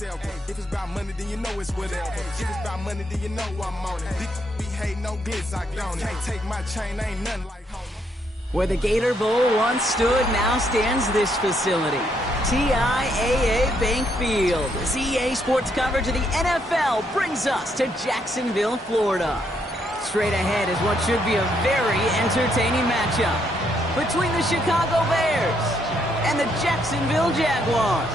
myself. If it's about money, then you know it's whatever. If it's about money, then you know I'm on it. Be hate no glitz, I don't. Can't take my chain, ain't nothing like home. Where the Gator Bowl once stood, now stands this facility. TIAA Bank Field. As EA Sports coverage of the NFL brings us to Jacksonville, Florida. Straight ahead is what should be a very entertaining matchup between the Chicago Bears and the Jacksonville Jaguars.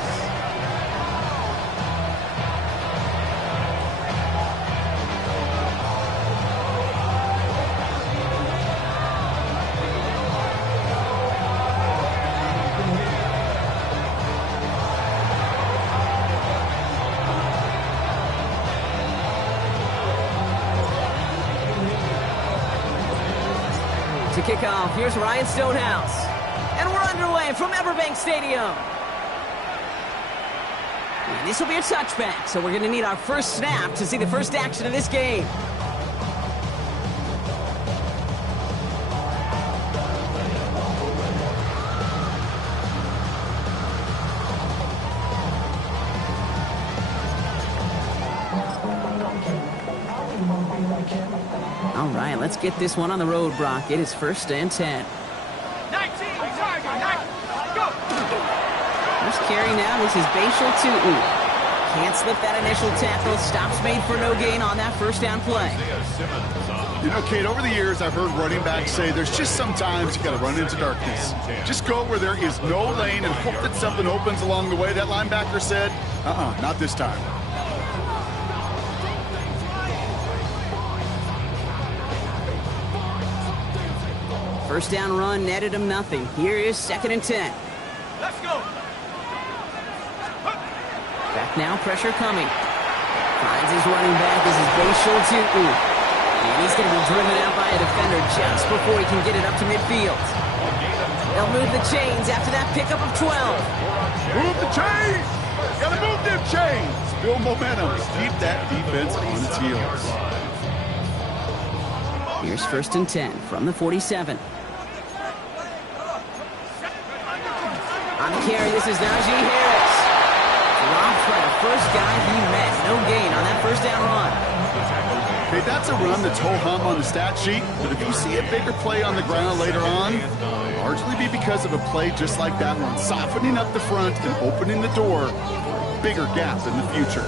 To kick off, here's Ryan Stonehouse. And we're underway from Everbank Stadium. And this will be a touchback, so we're going to need our first snap to see the first action of this game. All right, let's get this one on the road, Brock. It is 1st and 10. 19, go! First carry now, this is Bashal Tutu. Can't slip that initial tackle. Stops made for no gain on that first down play. You know, Kate, over the years, I've heard running backs say there's just sometimes you got to run into darkness. Just go where there is no lane and hope that something opens along the way. That linebacker said, not this time. First down run netted him nothing. Here is 2nd and 10. Let's go! Back now, pressure coming. Finds his running back. This is Bashal Tutu. And he's going to be driven out by a defender just before he can get it up to midfield. They'll move the chains after that pickup of 12. Move the chains! Gotta move them chains! Build momentum. Keep that defense on its heels. Here's 1st and 10 from the 47. On the carry, this is Najee Harris. Dropped by the first guy he met. No gain on that first down run. Okay, that's a run that's ho-hum on the stat sheet, but if you see a bigger play on the ground later on, largely be because of a play just like that one, softening up the front and opening the door. Bigger gap in the future.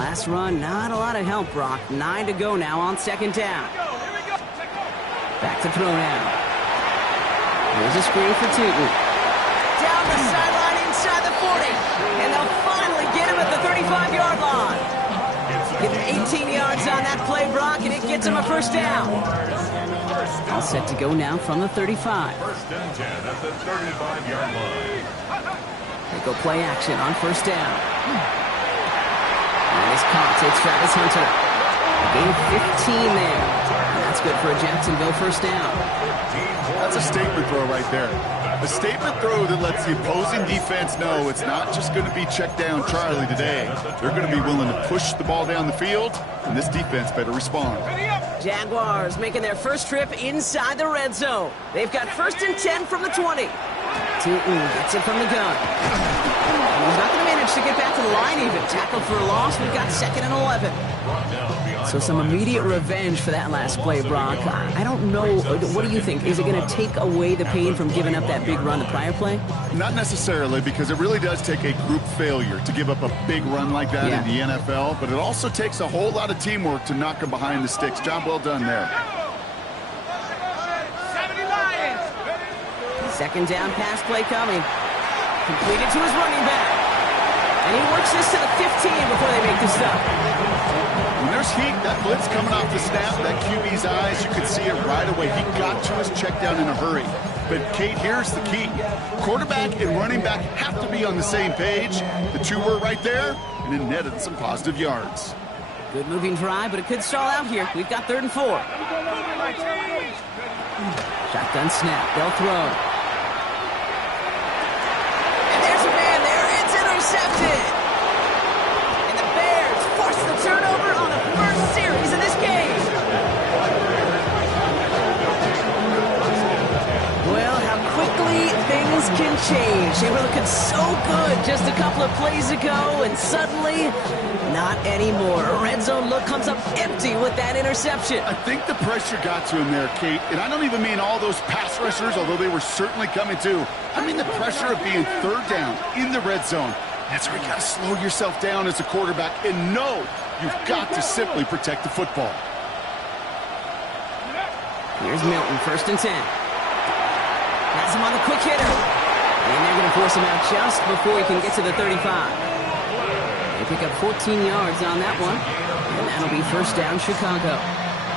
Last run, not a lot of help, Brock. 9 to go now on 2nd down. Back to throw now. Here's a screen for Tutu. Down the sideline inside the 40. And they'll finally get him at the 35-yard line. Give him 18 yards on that play, Brock, and it gets him a first down. All set to go now from the 35. 1st and 10 at the 35-yard line. They go play action on 1st down. And it's caught. It's Travis Hunter. Gain 15 there. And that's good for a Jacksonville first down. That's a statement throw right there. A statement throw that lets the opposing defense know it's not just going to be check down Charlie today. They're going to be willing to push the ball down the field, and this defense better respond. Jaguars making their first trip inside the red zone. They've got 1st and 10 from the 20. Tutu gets it from the gun. He's not going to manage to get back to the line even. Tackle for a loss. We've got 2nd and 11. So some immediate revenge for that last play, Brock. I don't know. What do you think? Is it going to take away the pain from giving up that big run the prior play? Not necessarily, because it really does take a group failure to give up a big run like that in the NFL. But it also takes a whole lot of teamwork to knock him behind the sticks. Job well done there. 2nd down pass play coming. Completed to his running back. And he works this to the 15 before they make the stop. When there's heat, that blitz coming off the snap, that QB's eyes, you could see it right away. He got to his check down in a hurry. But, Kate, here's the key. Quarterback and running back have to be on the same page. The two were right there, and it netted some positive yards. Good moving drive, but it could stall out here. We've got 3rd and 4. Shotgun snap. They'll throw. Intercepted. And the Bears force the turnover on the first series of this game. Well, how quickly things can change. They were looking so good just a couple of plays ago, and suddenly, not anymore. A red zone look comes up empty with that interception. I think the pressure got to him there, Kate. And I don't even mean all those pass rushers, although they were certainly coming too. I mean the pressure of being third down in the red zone. That's where you got to slow yourself down as a quarterback and know you've got to simply protect the football. Here's Milton, 1st and 10. Has him on the quick hitter. And they're going to force him out just before he can get to the 35. They pick up 14 yards on that one. And that'll be 1st down, Chicago.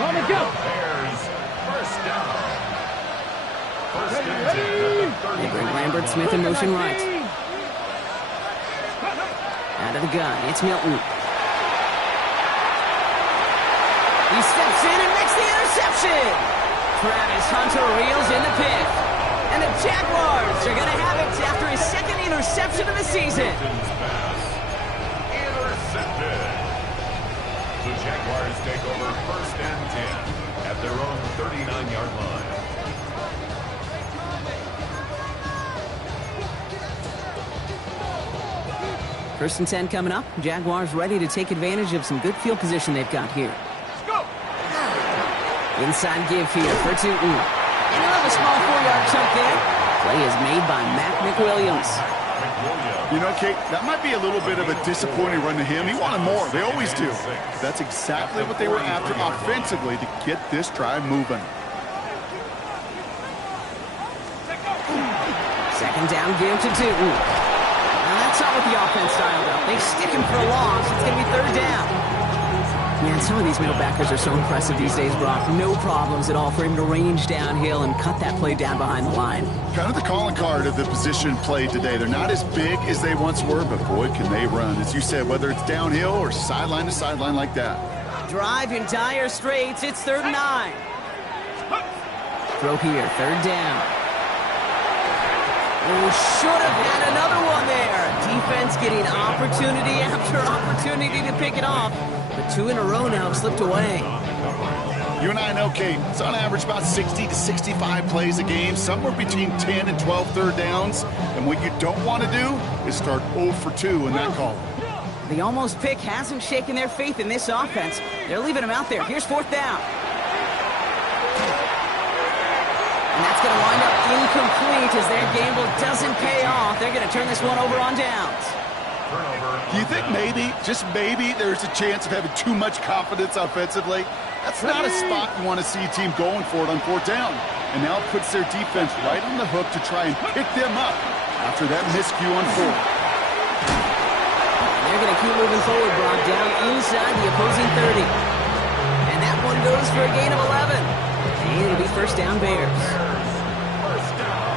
On the go. Bears, first down. First and 10 at the They 30. bring Lambert Smith in motion right. Out of the gun, it's Milton. He steps in and makes the interception. Travis Hunter reels in the pick. And the Jaguars are going to have it after his 2nd interception of the season. Pass. Intercepted. The Jaguars take over 1st and 10 at their own 39-yard line. First and 10 coming up. Jaguars ready to take advantage of some good field position they've got here. Let's go. Inside give here for Tootin. And he'll have a small 4-yard chunk there. Play is made by Mac McWilliams. You know, Kate, that might be a little bit of a disappointing run to him. He wanted more. They always do. That's exactly what they were after offensively to get this drive moving. 2nd down give to Tootin. Now that's not what the offense styled up. They stick him for a loss. It's going to be 3rd down. Man, some of these middle backers are so impressive these days, Brock. No problems at all for him to range downhill and cut that play down behind the line. Kind of the calling card of the position played today. They're not as big as they once were, but boy, can they run. As you said, whether it's downhill or sideline to sideline like that. Drive in dire straits. It's 3rd and 9. Throw here, 3rd down. Oh, should have had another one there. Defense getting opportunity after opportunity to pick it off. But 2 in a row now have slipped away. You and I know, Kate, it's on average about 60 to 65 plays a game, somewhere between 10 and 12 third downs. And what you don't want to do is start 0 for 2 in that column. The almost pick hasn't shaken their faith in this offense. They're leaving him out there. Here's 4th down. And that's going to wind up incomplete as their gamble doesn't pay off. They're going to turn this one over on downs. Do you think maybe, just maybe, there's a chance of having too much confidence offensively? That's not a spot you want to see a team going for it on 4th down. And now it puts their defense right on the hook to try and pick them up after that miscue on 4th. They're going to keep moving forward, Brock, down inside the opposing 30. And that one goes for a gain of 11. And it'll be 1st down Bears. First down.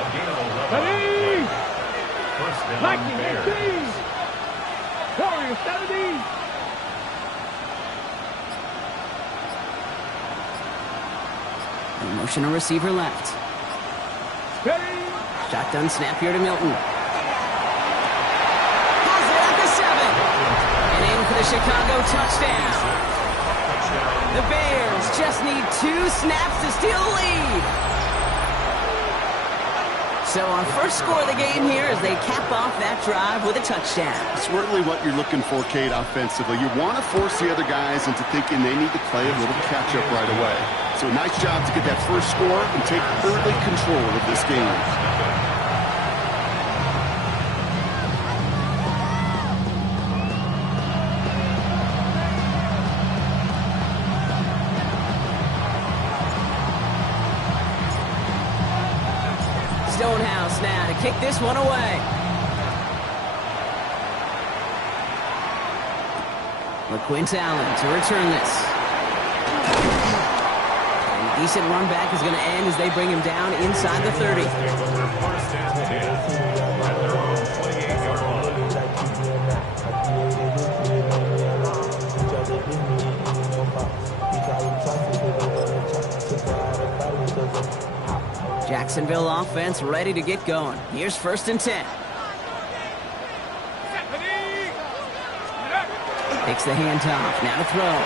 A gain of 11. Ready. First down, Lightning, Bears. Warriors, Saturday. Motion a receiver left. Ready. Shotgun snap here to Milton. Has it at the 7. And in for the Chicago touchdown. The Bears just need 2 snaps to steal the lead. So our first score of the game here as they cap off that drive with a touchdown. It's really what you're looking for, Kate, offensively. You want to force the other guys into thinking they need to play a little catch-up right away. So nice job to get that first score and take early control of this game. Stonehouse now to kick this one away. LaQuint Allen to return this. And a decent run back is going to end as they bring him down inside the 30. First and 10 at their own 28-yard line. Jacksonville offense ready to get going. Here's 1st and 10. Takes the handoff. Now to throw.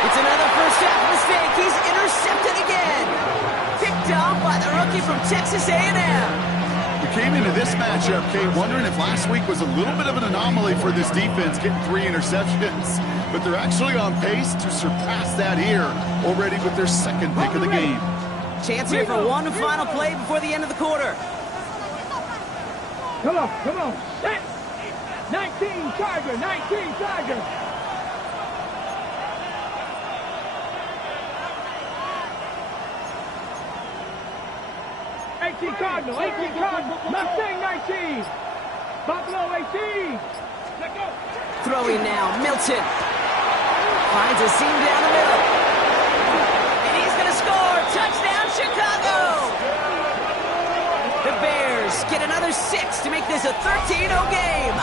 It's another first half mistake. He's intercepted again. picked off by the rookie from Texas A&M. We came into this matchup, Kate, wondering if last week was a little bit of an anomaly for this defense, getting 3 interceptions. But they're actually on pace to surpass that here already with their second pick of the game. Chance here for one final play before the end of the quarter. Come on. Set. 19 Tiger, 19 Tiger. 18 Cardinal, Mustang 19. Buffalo 18. Let go. Throwing now, Milton. Finds a seam down the middle. And he's going to score. Touchdown, Chicago. The Bears get another 6 to make this a 13-0 game.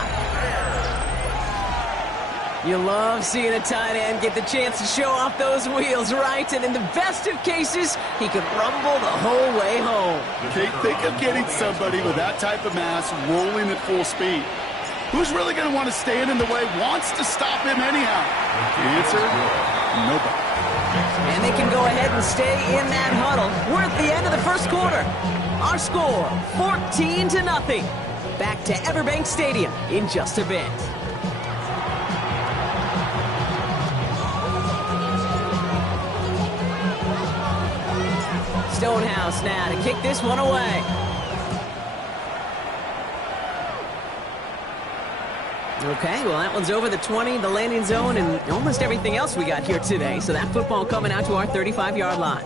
You love seeing a tight end get the chance to show off those wheels, right? And in the best of cases, he could rumble the whole way home. Kate, think of getting somebody with that type of mass rolling at full speed. Who's really going to want to stand in the way, wants to stop him anyhow? The answer, nobody. And they can go ahead and stay in that huddle. We're at the end of the first quarter. Our score, 14-0. Back to Everbank Stadium in just a bit. Stonehouse now to kick this one away. Okay, well, that one's over the 20, the landing zone, and almost everything else we got here today. So that football coming out to our 35-yard line.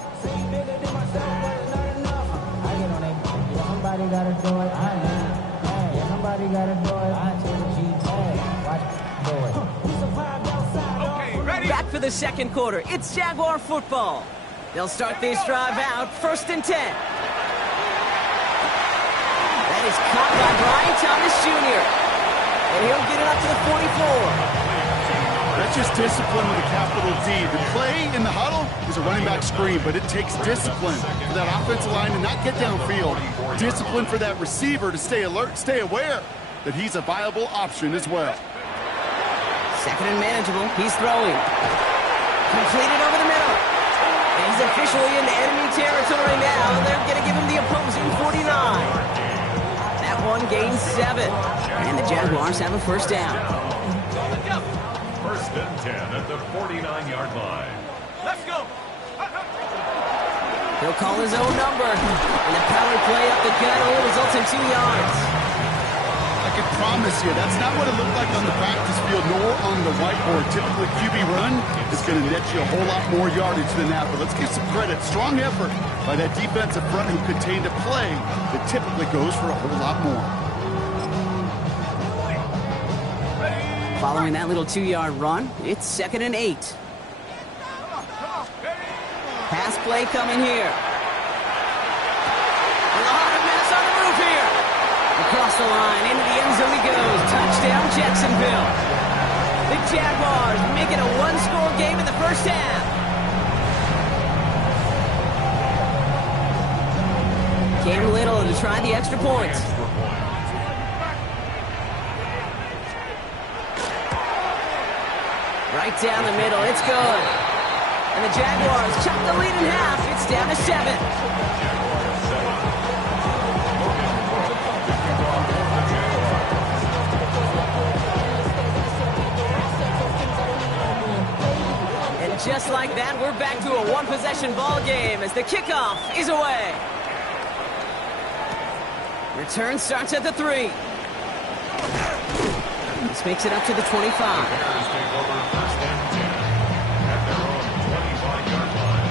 Back for the second quarter. It's Jaguar football. They'll start this drive out, 1st and 10. That is caught by Brian Thomas Jr. And he'll get it up to the 44. That's just discipline with a capital D. The play in the huddle is a running back screen, but it takes discipline for that offensive line to not get downfield. Discipline for that receiver to stay alert, stay aware that he's a viable option as well. 2nd and manageable. He's throwing. Completed over the middle. And he's officially into enemy territory now. They're going to give him the opposing 49. That one gains 7. And the Jaguars have a 1st down. 1st and 10 at the 49-yard line. Let's go. He'll call his own number. And the power play up the gut only results in 2 yards. I can promise you, that's not what it looked like on the practice field nor on the whiteboard. Typically, QB run is going to net you a whole lot more yardage than that. But let's give some credit. Strong effort by that defensive front who contained a play that typically goes for a whole lot more. Following that little 2-yard run, it's 2nd and 8. Pass play coming here. And the hard pass on the move here. Across the line, into the end zone he goes. Touchdown, Jacksonville. The Jaguars make it a 1-score game in the 1st half. Cam Little to try the extra point. Right down the middle, it's good. And the Jaguars chop the lead in half. It's down to 7. Just like that, we're back to a one-possession ball game as the kickoff is away. Return starts at the 3. This makes it up to the 25. Bears take over 1st and 10 at their own 25-yard line.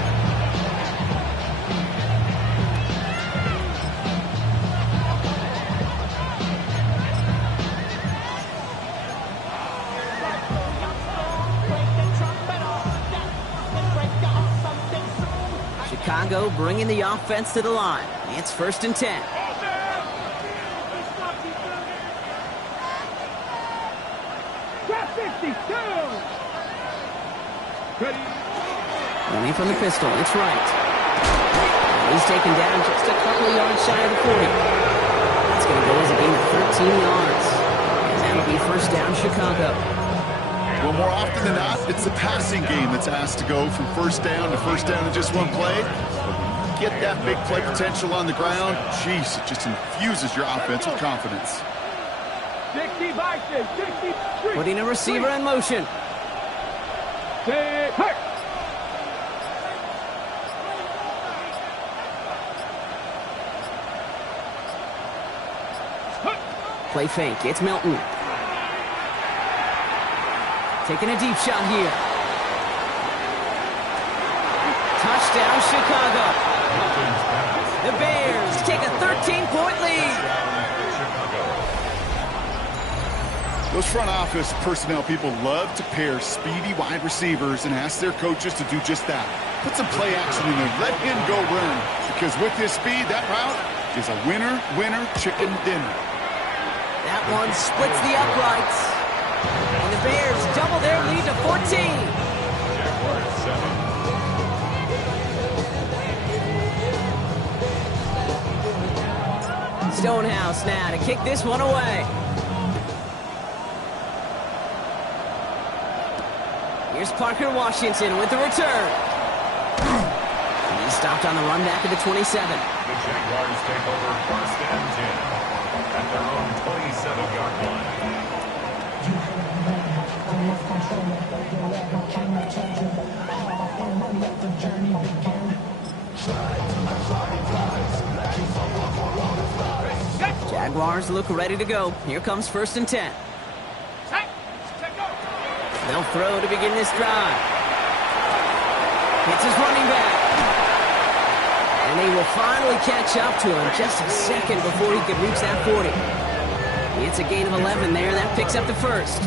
Chicago bringing the offense to the line. It's 1st and 10. Running from the pistol, it's right. He's taken down just a couple of yards shy of the 40. It's going to go as a gain of 13 yards. And that'll be 1st down, Chicago. Well, more often than not, it's the passing game that's asked to go from 1st down to 1st down in just one play. get that big play potential on the ground, geez, it just infuses your offense with confidence. 60 boxes, 60. Putting a receiver in motion. Hurt. Play fake. It's Milton. Taking a deep shot here. Touchdown, Chicago. The Bears take a 13-point lead. Those front office personnel people love to pair speedy wide receivers and ask their coaches to do just that. Put some play action in there. Let him go run. Because with his speed, that route is a winner, winner, chicken dinner. That one splits the uprights. And the Bears double their lead to 14. Stonehouse now to kick this one away. Here's Parker Washington with the return. He's stopped on the run back at the 27. The Jaguars take over 1st and 10 at their own 27-yard line. Jaguars look ready to go. Here comes 1st and 10. They'll throw to begin this drive. It's his running back. And they will finally catch up to him just a second before he can reach that 40. It's a gain of 11 there. That picks up the first.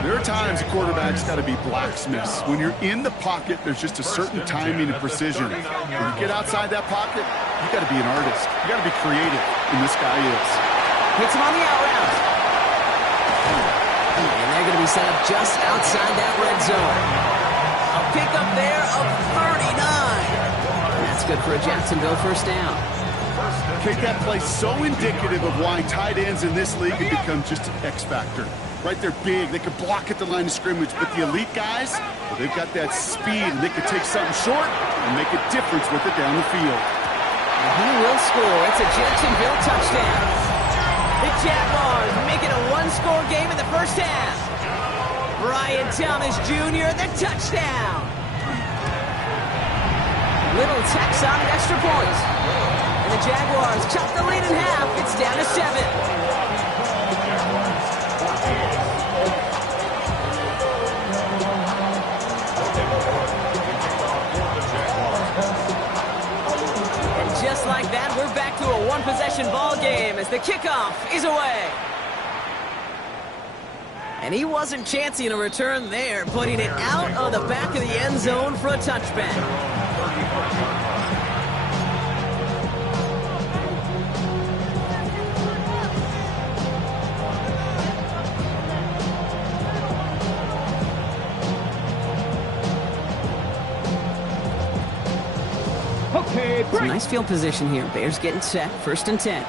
There are times a quarterback's got to be blacksmiths. When you're in the pocket, there's just a certain timing and precision. When you get outside that pocket, you got to be an artist. You got to be creative, and this guy is. Hits him on the out route. And they're going to be set up just outside that red zone. A pickup there of 39. That's good for a Jacksonville 1st down. Take that play so indicative of why tight ends in this league have become just an X factor. Right, they're big. They can block at the line of scrimmage. But the elite guys, well, they've got that speed, and they can take something short and make a difference with it down the field. And he will score. It's a Jacksonville touchdown. The Jaguars make it a one-score game in the 1st half. Brian Thomas Jr., the touchdown. Little tacks on an extra point. And the Jaguars chop the lead in half. It's down to 7. And just like that, we're back to a one-possession ball game as the kickoff is away. And he wasn't chancing a return there, putting it out of the back of the end zone for a touchback. It's a nice field position here. Bears getting set. 1st and 10.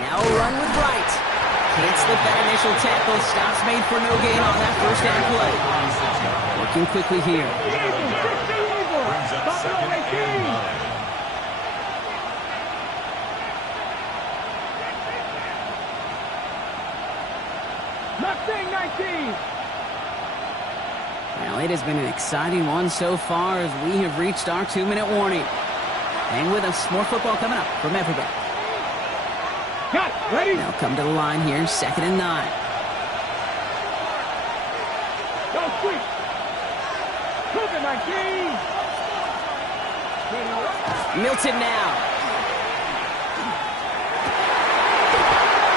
Now a run with Wright. Can't slip that initial tackle. Stops made for no gain on that 1st down play. Working quickly here. Brings up 2nd and 9. Mustang 19. Well, it has been an exciting one so far as we have reached our 2-minute warning. Hang with us. More football coming up from Everbank. Got it. Ready? They'll come to the line here. 2nd and 9. Go sweep. Cougar 19. Milton now.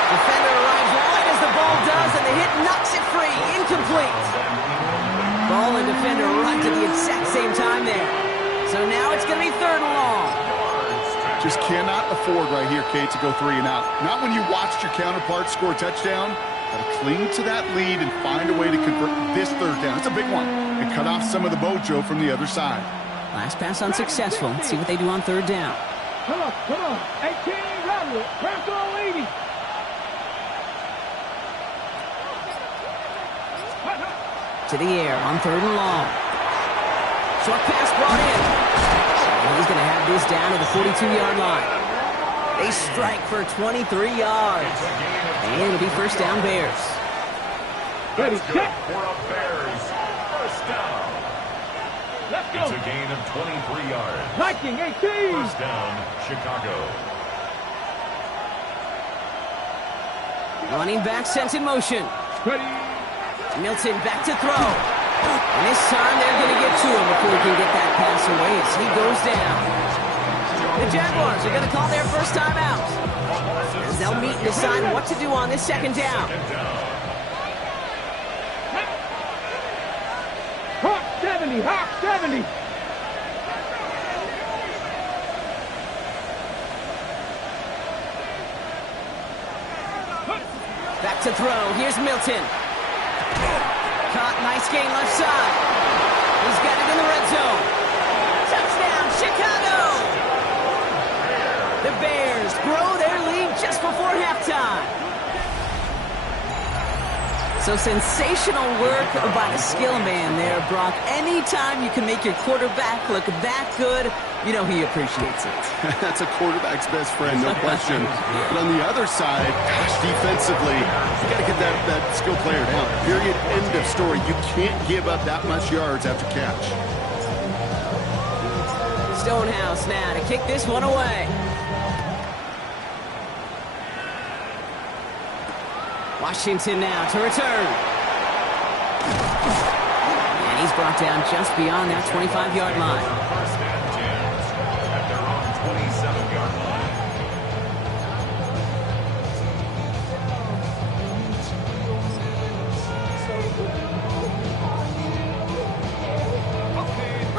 Defender arrives right as the ball does, and the hit knocks it free. Incomplete. Ball and defender right at the exact same time there. So now it's going to be 3rd and long. Just cannot afford right here, Kate, to go 3 and out. Not when you watched your counterpart score a touchdown. Got to cling to that lead and find a way to convert this 3rd down. It's a big one. And cut off some of the mojo from the other side. Last pass unsuccessful. Let's see what they do on 3rd down. Come on. 18, rattle it. Press on 80. To the air on 3rd and long. Short pass brought in. And he's going to have this down to the 42-yard line. They strike for 23 yards. And it'll be first down Bears. Ready, check. For a Bears first down. Let's go. It's a gain of 23 yards. Viking 18. First down, Chicago. Running back sent in motion. Ready. Milton back to throw. And this time they're going to get to him before he can get that pass away as he goes down. The Jaguars are going to call their first time out, as they'll meet and decide what to do on this second down. Hawk 70. Hawk 70. Back to throw. Here's Milton. Caught. Nice gain left side. He's got it in the red zone. Touchdown, Chicago! The Bears grow their lead just before halftime. So sensational work by the skill man there, Brock. Anytime you can make your quarterback look that good, you know he appreciates it. That's a quarterback's best friend, no question. But on the other side, gosh, defensively, you got to get that skill player down. Period. End of story. You can't give up that much yards after catch. Stonehouse now to kick this one away. Washington now to return. And he's brought down just beyond that 25-yard line. First and 10 at their own 27-yard line.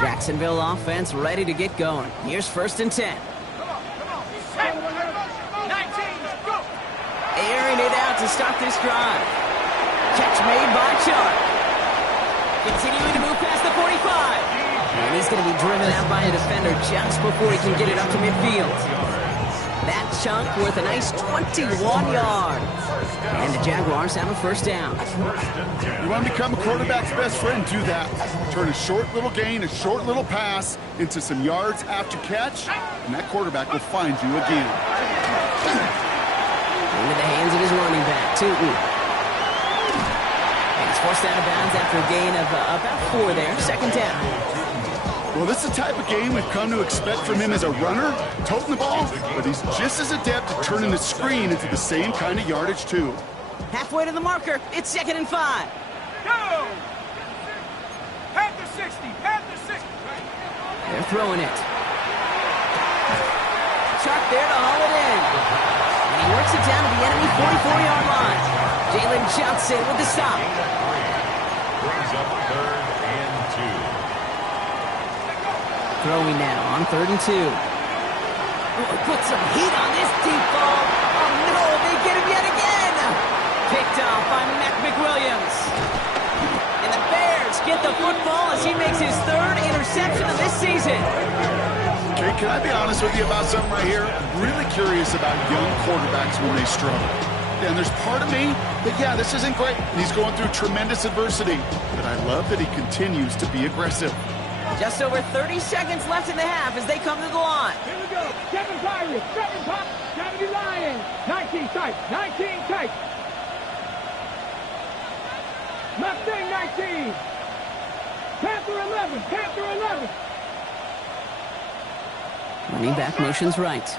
Jacksonville offense ready to get going. Here's first and 10. Airing it out to start this drive. Catch made by Chuck. Continuing to move past the 45. And he's going to be driven out by a defender just before he can get it up to midfield. That chunk worth a nice 21 yards. And the Jaguars have a first down. You want to become a quarterback's best friend? Do that. Turn a short little gain, a short little pass into some yards after catch, and that quarterback will find you again. Into the hands of his running back, Tootin. And he's forced out of bounds after a gain of about 4 there. Second down. Well, this is the type of game we've come to expect from him as a runner, toting the ball, but he's just as adept at turning the screen into the same kind of yardage, too. Halfway to the marker. It's 2nd and 5. Go. Panther 60. Panther 60. They're throwing it. Chuck there to haul it in. And he works it down to the enemy 44-yard line. Jalen Johnson with the stop. Brings up 3rd and 2. Throwing now on 3rd and 2. Oh, put some heat on this deep ball. Oh, no, they get him yet again. Picked off by Mac McWilliams. And the Bears get the football as he makes his 3rd interception of this season. Okay, can I be honest with you about something right here? I'm really curious about young quarterbacks when they struggle. And there's part of me that, yeah, this isn't great. He's going through tremendous adversity. But I love that he continues to be aggressive. Just over 30 seconds left in the half as they come to the line. Here we go. 7 Pirates. 7 Pop. 70 Lions. 19 tight. 19 tight. Mustang 19. Panther 11. Panther 11. Running back motions right.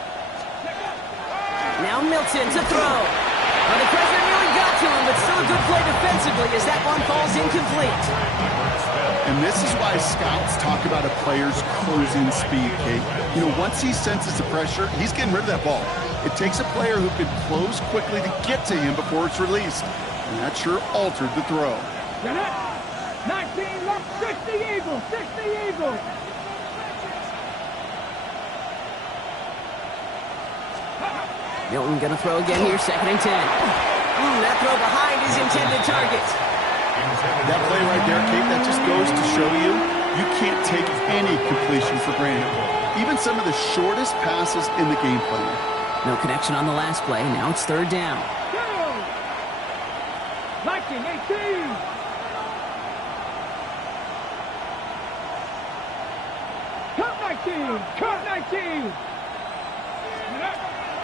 Now Milton to throw. Well, the pressure nearly got to him, but still a good play defensively as that one falls incomplete. And this is why scouts talk about a player's closing speed, Kate. You know, once he senses the pressure, he's getting rid of that ball. It takes a player who can close quickly to get to him before it's released. And that sure altered the throw. 19 left. 60 Eagles. 60 Eagles. Milton going to throw again here, 2nd and 10. That throw behind his intended target. That play right there, Kate, that just goes to show you, you can't take any completion for granted. Even some of the shortest passes in the game plan. No connection on the last play. Now it's 3rd down. Go. 19, 18. 19. Cut 19.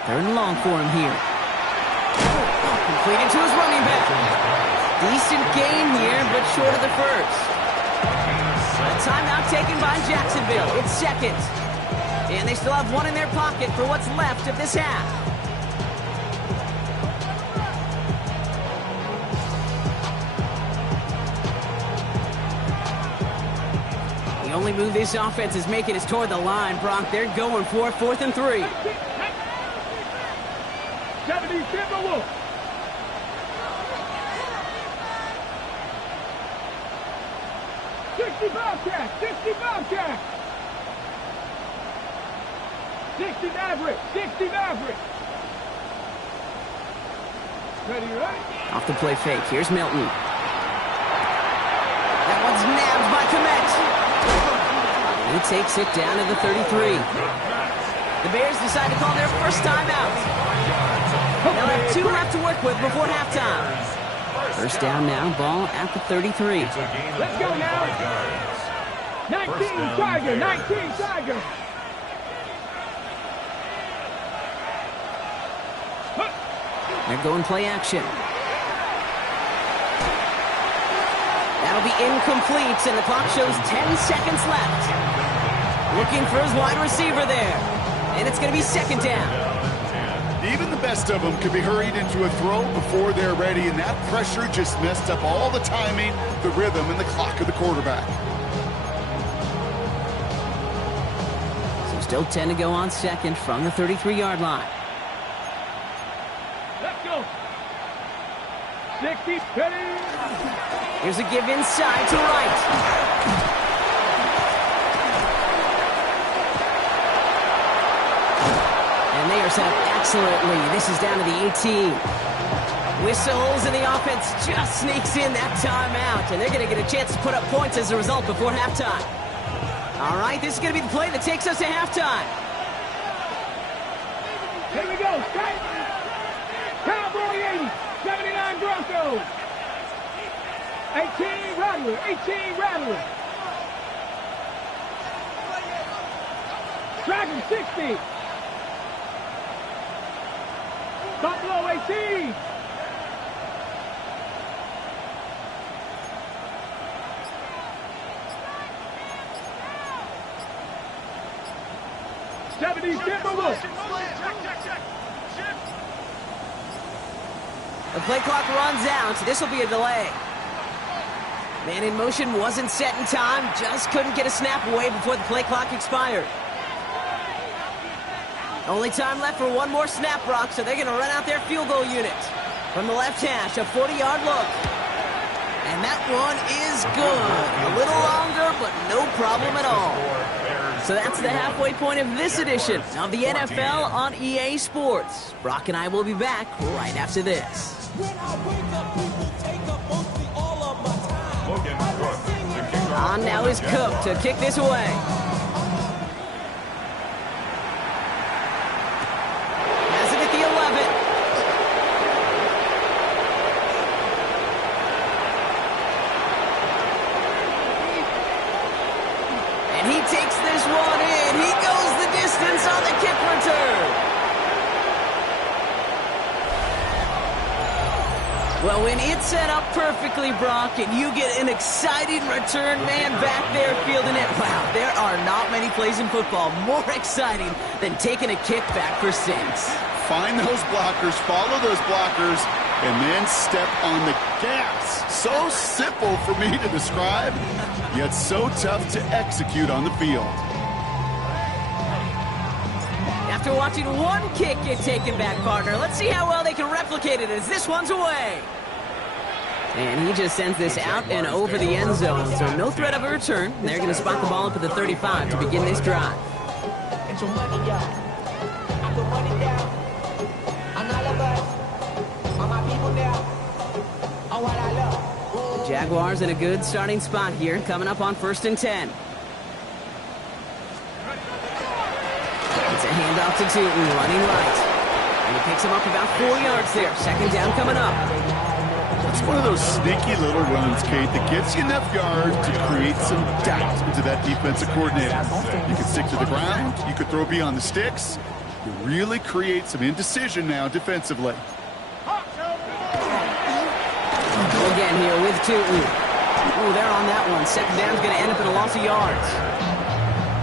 Third and long for him here. Completed to his running back. Decent gain here, but short of the first. A timeout taken by Jacksonville. It's second. And they still have one in their pocket for what's left of this half. The only move this offense is making is toward the line, Brock. They're going for 4th and 3. 70 Timberwolves. 60 Bobcat. 60 Bobcat. 60 Maverick. 60 Maverick. Ready, right? Off the play fake. Here's Milton. That one's nabbed by Komet. He takes it down to the 33. The Bears decide to call their first timeout. They'll have 2 left to work with before halftime. First down now, ball at the 33. Let's go now. 19 Tiger. 19 Tiger. They're going play action. That'll be incomplete, and the clock shows 10 seconds left. Looking for his wide receiver there. And it's going to be second down. Even the best of them could be hurried into a throw before they're ready, and that pressure just messed up all the timing, the rhythm, and the clock of the quarterback. So still 10 to go on second from the 33-yard line. Let's go. 60, ready. Here's a give inside to right. And they are set up excellently. This is down to the 18. Whistles, and the offense just sneaks in that timeout. And they're going to get a chance to put up points as a result before halftime. All right, this is going to be the play that takes us to halftime. Here we go. Straight. Cowboy 80. 79 Broncos. 18 Rattler. 18 Rattler. Dragon 60. Buffalo 18. Timberwolves. The play clock runs out. This will be a delay. Man in motion wasn't set in time. Just couldn't get a snap away before the play clock expired. Only time left for one more snap, Brock, so they're going to run out their field goal unit. From the left hash, a 40-yard look. And that one is good. A little longer, but no problem at all. So that's the halfway point of this edition of the NFL on EA Sports. Brock and I will be back right after this. On now is Cook to kick this away. Has it at the 11. And he takes this one in. He goes the distance on the kick return. Well, when it's set up perfectly, Brock, and you get an exciting return man back there fielding it, wow, there are not many plays in football more exciting than taking a kick back for 6. Find those blockers, follow those blockers, and then step on the gas. So simple for me to describe, yet so tough to execute on the field. After watching one kick get taken back, partner, let's see how well they can replicate it as this one's away. And he just sends this out and over the end zone, so no threat of a return. They're going to spot the ball up at the 35 to begin this drive. The Jaguars in a good starting spot here, coming up on 1st and 10. It's a handoff to Tootin, running right. And he picks him up about 4 yards there. Second down coming up. It's one of those sneaky little runs, Kate, that gets you enough yards to create some doubt into that defensive coordinator. You can stick to the ground. You could throw beyond the sticks. You really create some indecision now defensively. Again here with Tootin. Oh, they're on that one. Second down's going to end up in a loss of yards.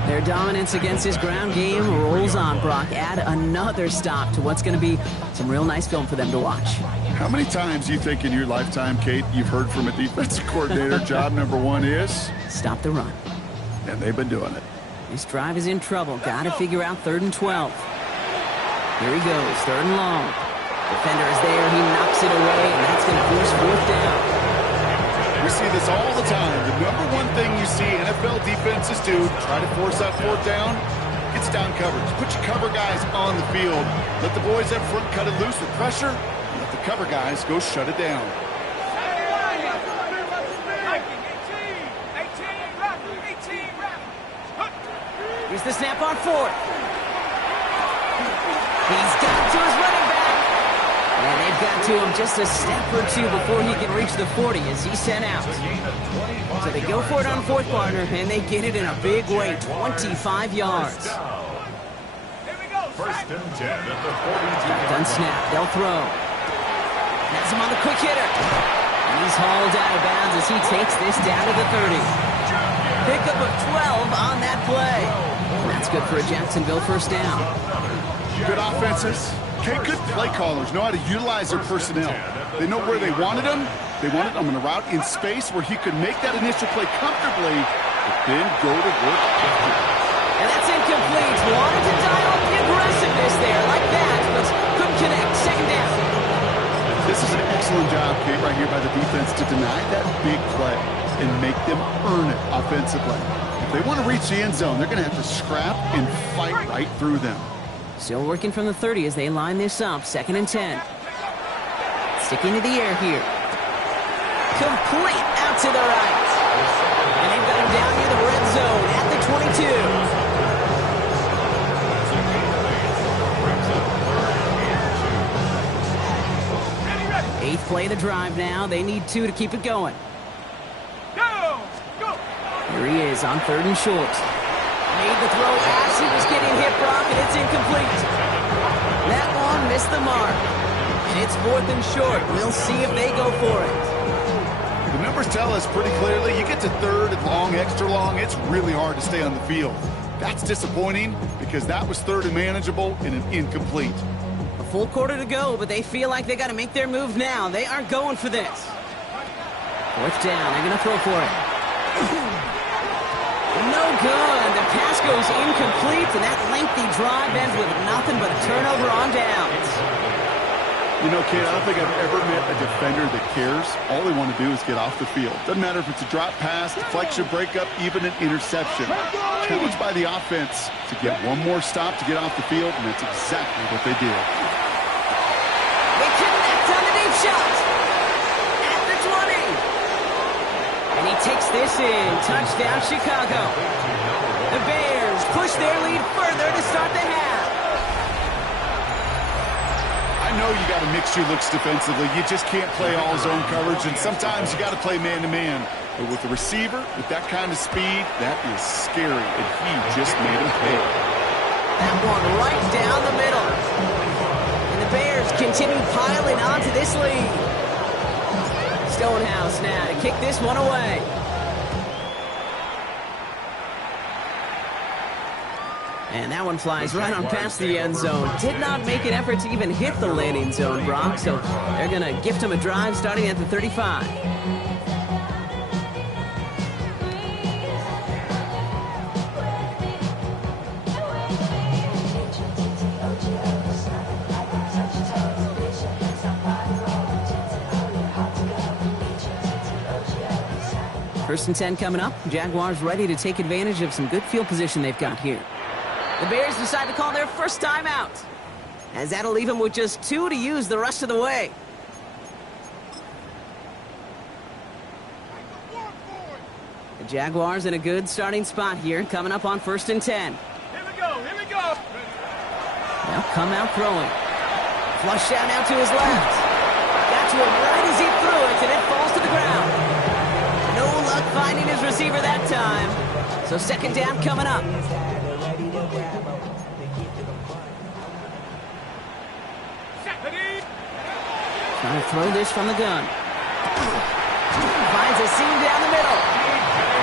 Their dominance against his ground game rolls on, Brock. Add another stop to what's going to be some real nice film for them to watch. How many times do you think in your lifetime, Kate, you've heard from a defensive coordinator, job number one is? Stop the run. And they've been doing it. This drive is in trouble. Got to figure out 3rd and 12. Here he goes, 3rd and long. Defender is there. He knocks it away, and that's going to force 4th down. We see this all the time. The number one thing you see NFL defenses do, try to force that 4th down, gets down coverage. Put your cover guys on the field. Let the boys up front cut it loose with pressure. Let the cover guys go shut it down. Here's the snap on 4th. He's got to his running back. And they've got to him just a step or two before he can reach the 40 as he's sent out. So they go for it on 4th, partner, and they get it in a big way, 25 yards. First and 10 at the 42. Done snap. They'll throw. Has him on the quick hitter. And he's hauled out of bounds as he takes this down to the 30. Pickup of 12 on that play. And that's good for a Jacksonville 1st down. Good offenses. Okay, good play callers know how to utilize their personnel. They know where they wanted them. They wanted them in a route in space where he could make that initial play comfortably, but then go to work after. And that's incomplete. Wanted to dial the aggressiveness there like that, but couldn't connect. 2nd down. This is an excellent job, Kate, right here by the defense to deny that big play and make them earn it offensively. If they want to reach the end zone, they're going to have to scrap and fight right through them. Still working from the 30 as they line this up. 2nd and 10. Sticking to the air here. Complete out to the right. And they've got him down near the red zone at the 22. 8th play of the drive now. They need 2 to keep it going. Go! Here he is on 3rd and short. Made the throw as he was getting hit, Brock, and it's incomplete. That one missed the mark. And it's 4th and short. We'll see if they go for it. The numbers tell us pretty clearly, you get to 3rd and long, extra long, it's really hard to stay on the field. That's disappointing because that was 3rd and manageable and an incomplete. A full quarter to go, but they feel like they got to make their move now. They aren't going for this. 4th down. They're going to throw for it. No good. The pass goes incomplete, and that lengthy drive ends with nothing but a turnover on downs. You know, Kate, I don't think I've ever met a defender that cares. All they want to do is get off the field. Doesn't matter if it's a drop pass, deflection, breakup, even an interception. Challenged by the offense to get one more stop to get off the field, and that's exactly what they did. They connect on the deep shot. At the 20. And he takes this in. Touchdown, Chicago. The Bears push their lead further to start the half. I know you got to mix your looks defensively. You just can't play all zone coverage, and sometimes you got to play man-to-man. But with the receiver, with that kind of speed, that is scary, and he just made him pay. That one right down the middle. And the Bears continue piling onto this lead. Stonehouse now to kick this one away. And that one flies right on past the end zone. Did not make an effort to even hit the landing zone, Brock. So they're going to gift him a drive starting at the 35. First and 10 coming up. Jaguars ready to take advantage of some good field position they've got here. The Bears decide to call their first timeout, as that'll leave them with just 2 to use the rest of the way. The Jaguars in a good starting spot here, coming up on 1st and 10. Here we go, here we go. They'll come out throwing. Flush out now to his left. Got to him right as he threw it, and it falls to the ground. No luck finding his receiver that time. So second down coming up. Trying to throw this from the gun. Finds a seam down the middle.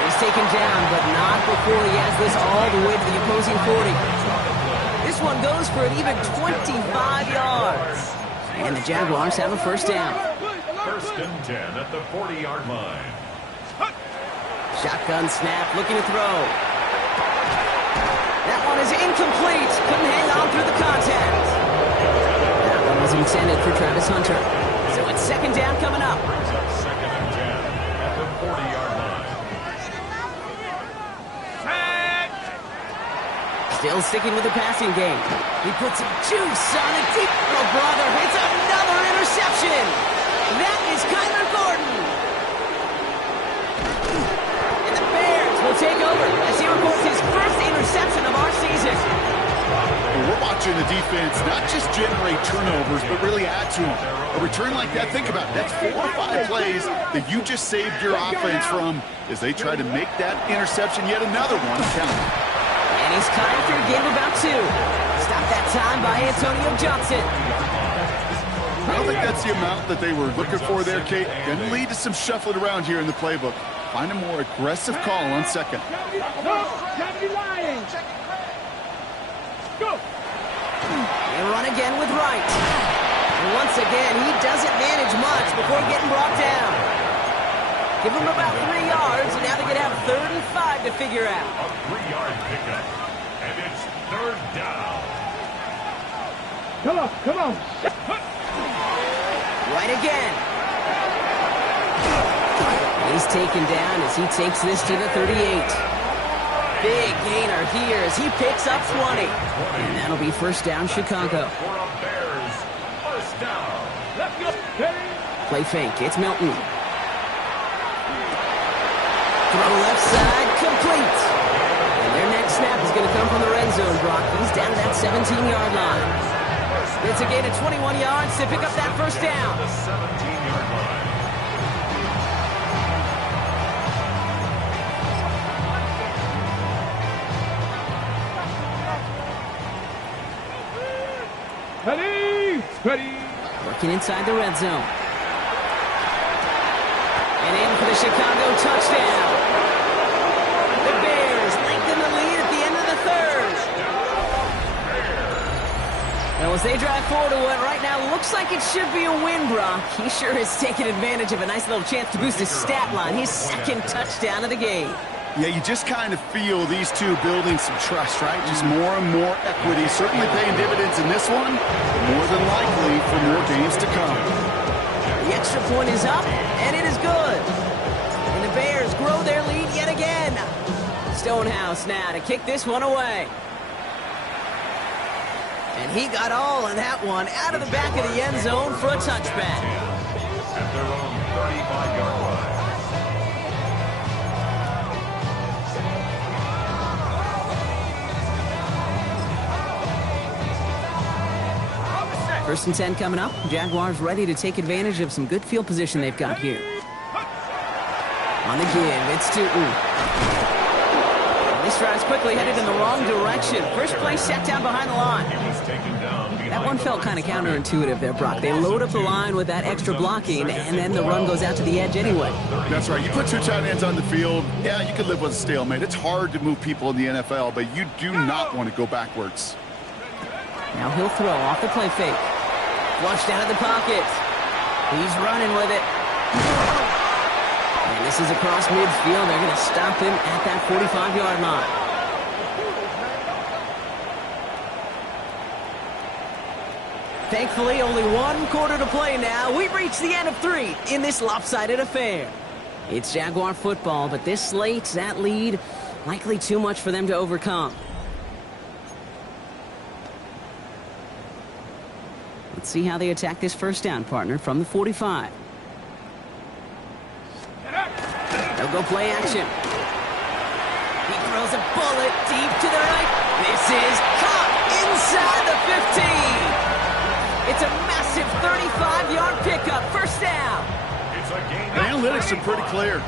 He's taken down, but not before he has this all the way to the opposing 40. This one goes for an even 25 yards. And the Jaguars have a first down. First and 10 at the 40-yard line. Shotgun snap, looking to throw. That one is incomplete. Couldn't hang on through the contact. That one was intended for Travis Hunter. So it's second down coming up. Brings up second and 10 at the 40-yard line. Still sticking with the passing game. He puts some juice on it deep. Oh, brother, it's another interception. That is Kyler Gordon. And the Bears will take over as he records his first interception of our season. We're watching the defense not just generate turnovers, but really add to them. A return like that, think about it. That's 4 or 5 plays that you just saved your offense from as they try to make that interception yet another one count. And he's caught after a game of about 2. Stopped that time by Antonio Johnson. I don't think that's the amount that they were looking for there, Kate. Going to lead to some shuffling around here in the playbook. Find a more aggressive call on second. They run again with Wright. And once again, he doesn't manage much before getting brought down. Give him about 3 yards, and now they're going to have 3rd and 5 to figure out. A 3-yard pickup. And it's third down. Come on, come on. Right again. He's taken down as he takes this to the 38. Big gainer here as he picks up 20. And that'll be first down, Chicago. For a Bears first down. Play fake. It's Milton. Throw left side, complete. And their next snap is going to come from the red zone, Brock. He's down to that 17-yard line. It's a gain of 21 yards to pick up that first down. The 17-yard line. Ready. Working inside the red zone. And in for the Chicago touchdown. The Bears lengthen the lead at the end of the 3rd. Now as they drive forward to what right now looks like it should be a win, Brock. He sure has taken advantage of a nice little chance to boost his stat line. His second touchdown of the game. Yeah, you just kind of feel these two building some trust, right? Just more and more equity. Certainly paying dividends in this one, but more than likely for more games to come. The extra point is up, and it is good. And the Bears grow their lead yet again. Stonehouse now to kick this one away. And he got all of that one out of the back of the end zone for a touchback. At their own 35-yard line. First and 10 coming up. Jaguars ready to take advantage of some good field position they've got here. On the give, it's Tootin. This drive's quickly headed in the wrong direction. First play set down behind the line. That one felt kind of counterintuitive there, Brock. They load up the line with that extra blocking, and then the run goes out to the edge anyway. That's right. You put 2 tight ends on the field, yeah, you can live with a stalemate. It's hard to move people in the NFL, but you do not want to go backwards. Now he'll throw off the play fake. Flushed out of the pocket. He's running with it. And this is across midfield. They're going to stop him at that 45-yard line. Thankfully, only 1 quarter to play now. We've reached the end of 3 in this lopsided affair. It's Jaguar football, but this slate, that lead, likely too much for them to overcome. Let's see how they attack this first down, partner, from the 45. They'll go play action. He throws a bullet deep to the right. This is caught inside the 15. It's a massive 35-yard pickup. First down. It's a gain. The analytics are pretty clear.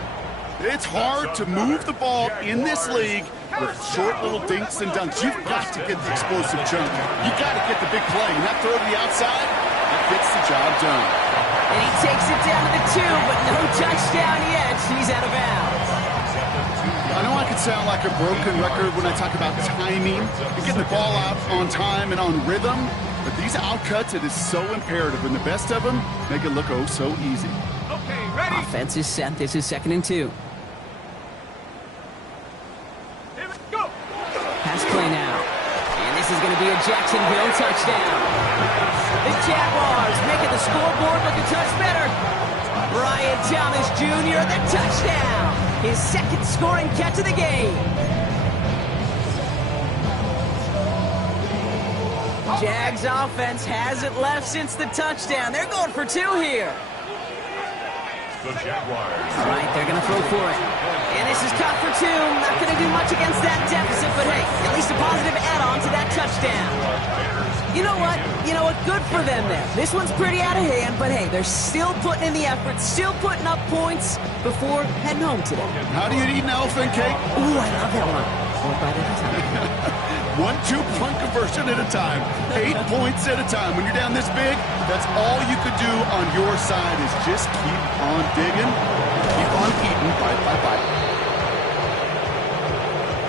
It's hard to move the ball in this league with short little dinks and dunks. You've got to get the explosive chunk. You got to get the big play. And that throw to the outside, that gets the job done. And he takes it down to the 2, but no touchdown yet. He's out of bounds. I know I could sound like a broken record when I talk about timing and getting the ball out on time and on rhythm, but these outcuts, it is so imperative, and the best of them make it look oh so easy. Okay, ready? Offense is set. This is 2nd and 2. Here we go. Pass play now. And this is going to be a Jacksonville touchdown. The Jaguars making the scoreboard look a touch better. Brian Thomas Jr., the touchdown. His 2nd scoring catch of the game. Jags offense hasn't left since the touchdown. They're going for 2 here. The Jaguars. All right, they're going to throw for it. And this is caught for 2. Not going to do much against that deficit, but hey, at least a positive add-on to that touchdown. You know what? Good for them there. This one's pretty out of hand, but hey, they're still putting in the effort, still putting up points before heading home today. How do you eat an elephant cake? Ooh, I love that one. 1 bite at a time. 1 2-point conversion at a time. 8 points at a time. When you're down this big, that's all you could do on your side is just keep on digging, keep on eating bite by bite.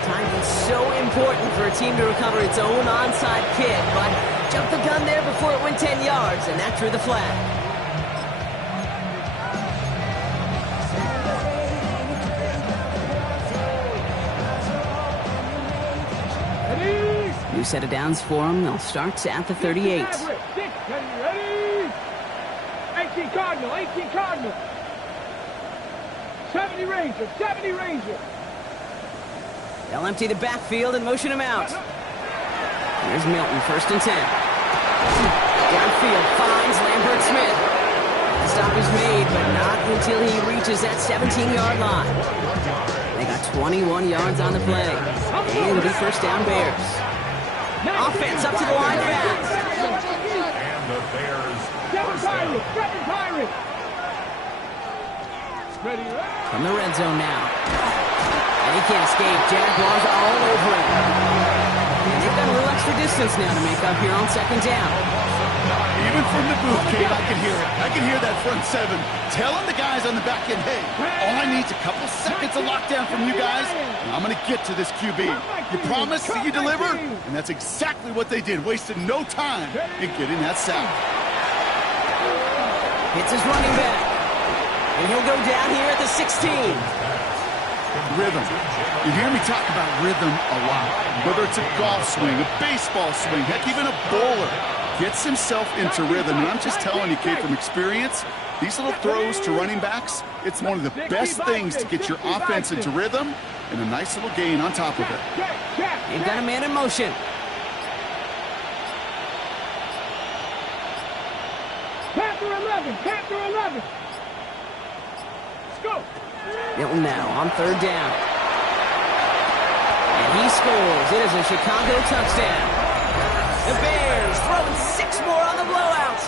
Time is so important for a team to recover its own onside kick, but jumped the gun there before it went 10 yards, and that drew the flag. Ready? New set of downs for them. They'll start at the 38. Ready? 18 Cardinal, 18 Cardinal. 70 Ranger, 70 Ranger. They'll empty the backfield and motion him out. Here's Milton, 1st and 10. Downfield finds Lambert Smith. The stop is made, but not until he reaches that 17-yard line. They got 21 yards on the play. And it'll be 1st down Bears. Offense up to the line fast. And the Bears. 7 Pirates, 7 Pirates. Ready? From the red zone now. And he can't escape. Jaguars are all over him. And they've got a little extra distance now to make up here on 2nd down. Even from the booth, Kate, I can hear it. I can hear that front 7 telling the guys on the back end, hey, all I need is a couple seconds of lockdown from you guys, and I'm going to get to this QB. You promise that you deliver? And that's exactly what they did. Wasted no time in getting that sack. Hits his running back. And he'll go down here at the 16. Rhythm. You hear me talk about rhythm a lot. Whether it's a golf swing, a baseball swing, heck, even a bowler gets himself into rhythm. And I'm just telling you, kid, from experience, these little throws to running backs, it's one of the best things to get your offense into rhythm and a nice little gain on top of it. They've got a man in motion. Panther 11, Panther 11. Let's go. Milton now on 3rd down. And he scores. It is a Chicago touchdown. The Bears throwing 6 more on the blowout.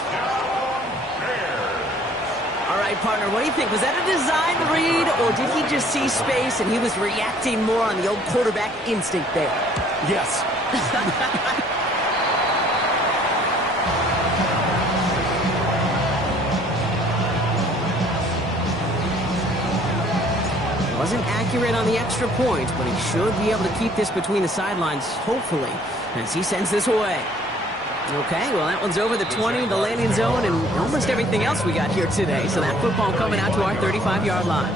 All right, partner, what do you think? Was that a design read, or did he just see space and he was reacting more on the old quarterback instinct there? Yes. Wasn't accurate on the extra point, but he should be able to keep this between the sidelines, hopefully, as he sends this away. Okay, well, that one's over the 20, the landing zone, and almost everything else we got here today. So that football coming out to our 35-yard line.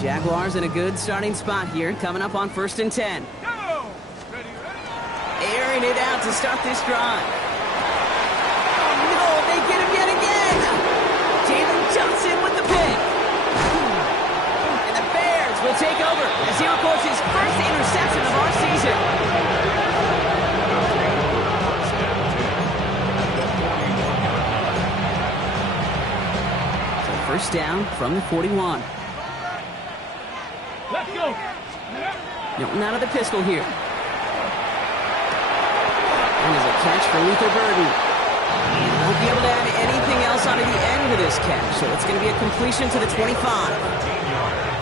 Jaguars in a good starting spot here, coming up on 1st and 10. Airing it out to start this drive. Oh, no, they get him yet again. Jalen Johnson with the pick. And the Bears will take over as he records his first interception of our season. So 1st down from the 41. go. Milton out of the pistol here. And there's a catch for Luther Burden. And won't be able to add anything else onto the end of this catch, so it's going to be a completion to the 25.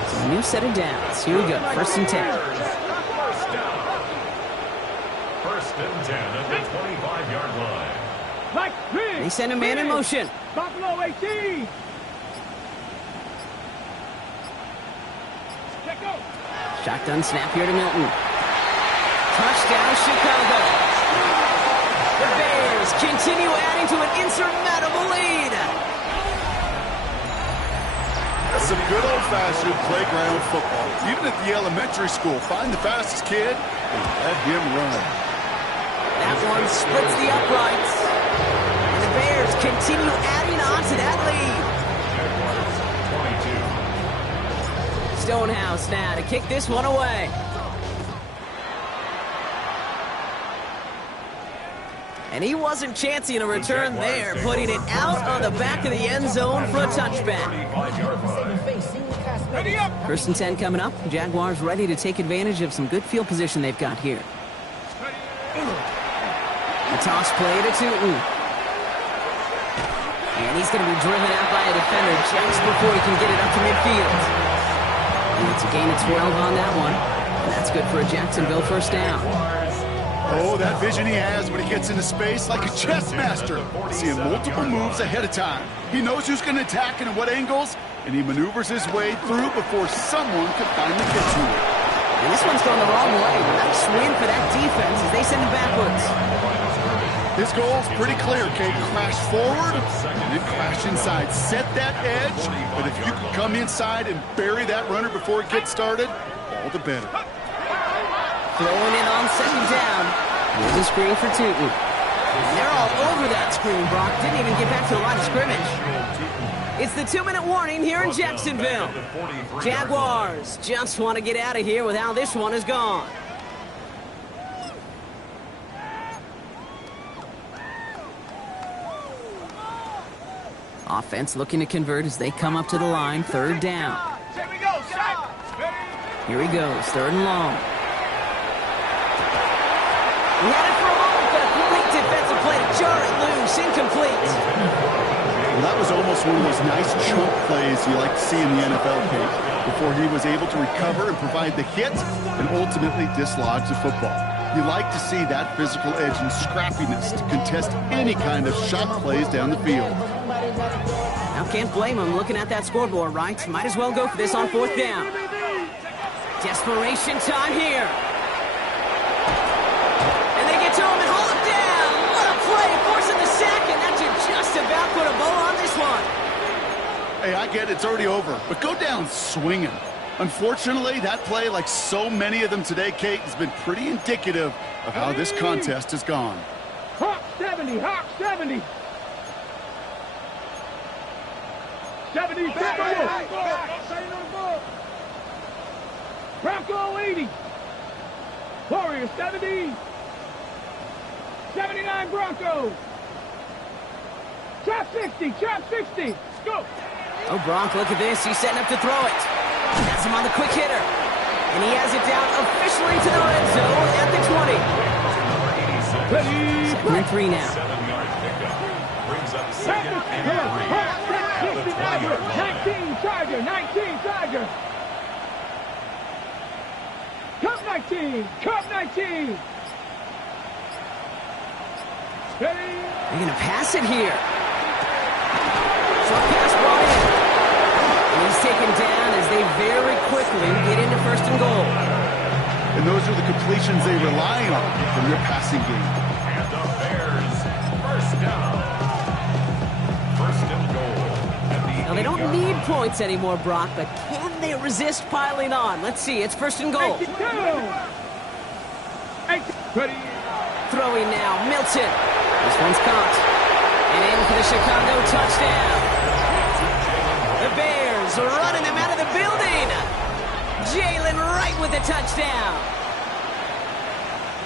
It's a new set of downs. Here we go, 1st and 10. First and 10 at the 25-yard line. Like this. They send a man in motion. Buffalo 18. Check go. Shotgun snap here to Milton. Touchdown, Chicago. The Bears continue adding to an insurmountable lead. That's some good old-fashioned playground football. Even at the elementary school, find the fastest kid and let him run. That one splits the uprights. And the Bears continue adding on to that lead. 22. Stonehouse now to kick this one away. And he wasn't chancing a return there, putting it out on the back of the end zone for a touchback. 1st and 10 coming up. Jaguars ready to take advantage of some good field position they've got here. A toss play to Tootin. And he's going to be driven out by a defender just before he can get it up to midfield. And it's a gain of 12 on that one. And that's good for a Jacksonville 1st down. Oh, that vision he has when he gets into space like a chess master, seeing multiple moves ahead of time. He knows who's going to attack and at what angles, and he maneuvers his way through before someone can finally get to him. And this one's going the wrong way. Nice win for that defense as they send it backwards. His goal's pretty clear, Kate. Crash forward and then crash inside. Set that edge, but if you can come inside and bury that runner before it gets started, all the better. Throwing it on 2nd down. Here's a screen for Tootin. And they're all over that screen, Brock. Didn't even get back to the line of scrimmage. It's the 2-minute warning here in Jacksonville. Jaguars just want to get out of here with how this one is gone. Offense looking to convert as they come up to the line. 3rd down. Here he goes, 3rd and long. He had it for a moment, but a complete defensive play to jar it loose, incomplete. Well, that was almost one of those nice chunk plays you like to see in the NFL, Kate, before he was able to recover and provide the hit and ultimately dislodge the football. You like to see that physical edge and scrappiness to contest any kind of shot plays down the field. Now can't blame him looking at that scoreboard, right? Might as well go for this on 4th down. Desperation time here. And they get to him and haul him down. What a play, forcing the sack, and that should just about put a bow on this one. Hey, I get it, it's already over, but go down swinging. Unfortunately, that play, like so many of them today, Kate, has been pretty indicative of how this contest has gone. Hawk 70, Hawk 70. 70, Bronco 80. Warriors 70. 79 Broncos. Chop 60, chop 60. Go. Oh, Bronk, look at this. He's setting up to throw it. Has him on the quick hitter. And he has it down officially to the red zone at the 20. 2nd and 3 now. 7-yard pickup. Brings up 2nd and 3. 19 Charger, 19 Charger. Cup 19, Cup 19. They're going to pass it here. Short pass brought in. And he's taken down as they very quickly get into 1st and goal. And those are the completions they rely on from their passing game. And the Bears, 1st down. 1st and goal. Now, they don't need points anymore, Brock, but can they resist piling on? Let's see. It's 1st and goal. Throwing now, Milton. This one's caught. And in for the Chicago touchdown. The Bears running them out of the building. Jalen Wright with the touchdown.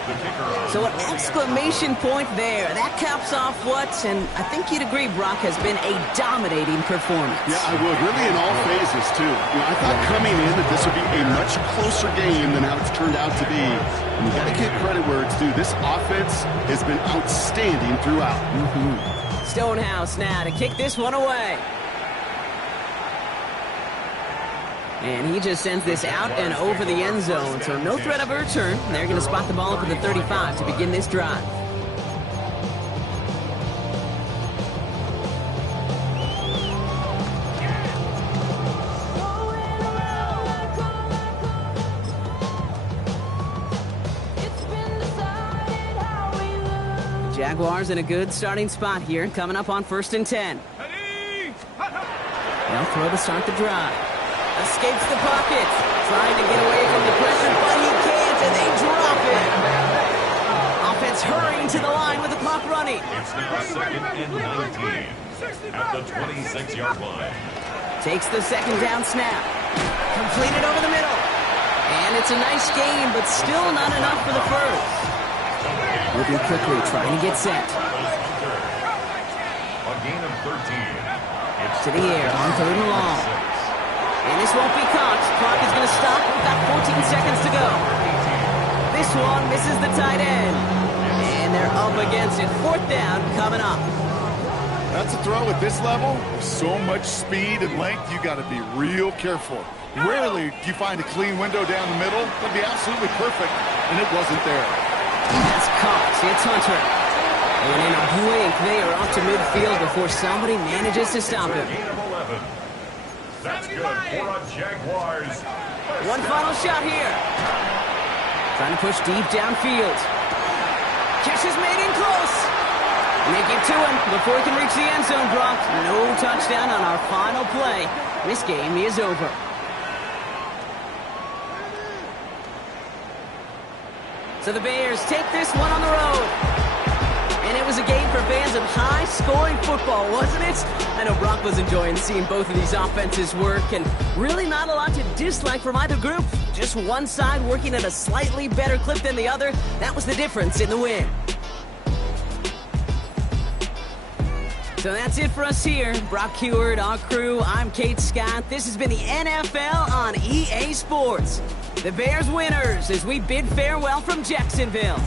The kicker on So an exclamation point there. That caps off what, and I think you'd agree, Brock, has been a dominating performance. Yeah, I would. Really in all phases, too. I thought coming in that this would be a much closer game than how it's turned out to be. And you got to give credit where it's due. This offense has been outstanding throughout. Stonehouse now to kick this one away. And he just sends this out and over the end zone, so no threat of a return. They're going to spot the ball up at the 35 to begin this drive. Jaguars in a good starting spot here, coming up on 1st and 10. They'll throw to start the drive. Escapes the pocket, trying to get away from the pressure, but he can't, and they drop it. Offense hurrying to the line with the clock running. It's now 2nd and 19 at the 26-yard line. Takes the second down snap. Completed over the middle. And it's a nice gain, but still not enough for the first. Moving quickly, trying to get set. A gain of 13. It's To the air on 3rd and long. And this won't be caught. Clock is going to stop. We've got 14 seconds to go. This one misses the tight end. And they're up against it. 4th down coming up. That's a throw at this level. So much speed and length, you got to be real careful. Rarely do you find a clean window down the middle. That'd be absolutely perfect, and it wasn't there. That's caught. It's Hunter. And in a blink, they are off to midfield before somebody manages to stop him. gain of 11. That's good for a Jaguars. One final shot here. Trying to push deep downfield. Catch is made in close. Make it to him before he can reach the end zone, Brock. No touchdown on our final play. This game is over. So the Bears take this one on the road. And it was a game for fans of high-scoring football, wasn't it? I know Brock was enjoying seeing both of these offenses work, and really not a lot to dislike from either group. Just one side working at a slightly better clip than the other. That was the difference in the win. So that's it for us here. Brock Heward, our crew, I'm Kate Scott. This has been the NFL on EA Sports. The Bears winners as we bid farewell from Jacksonville.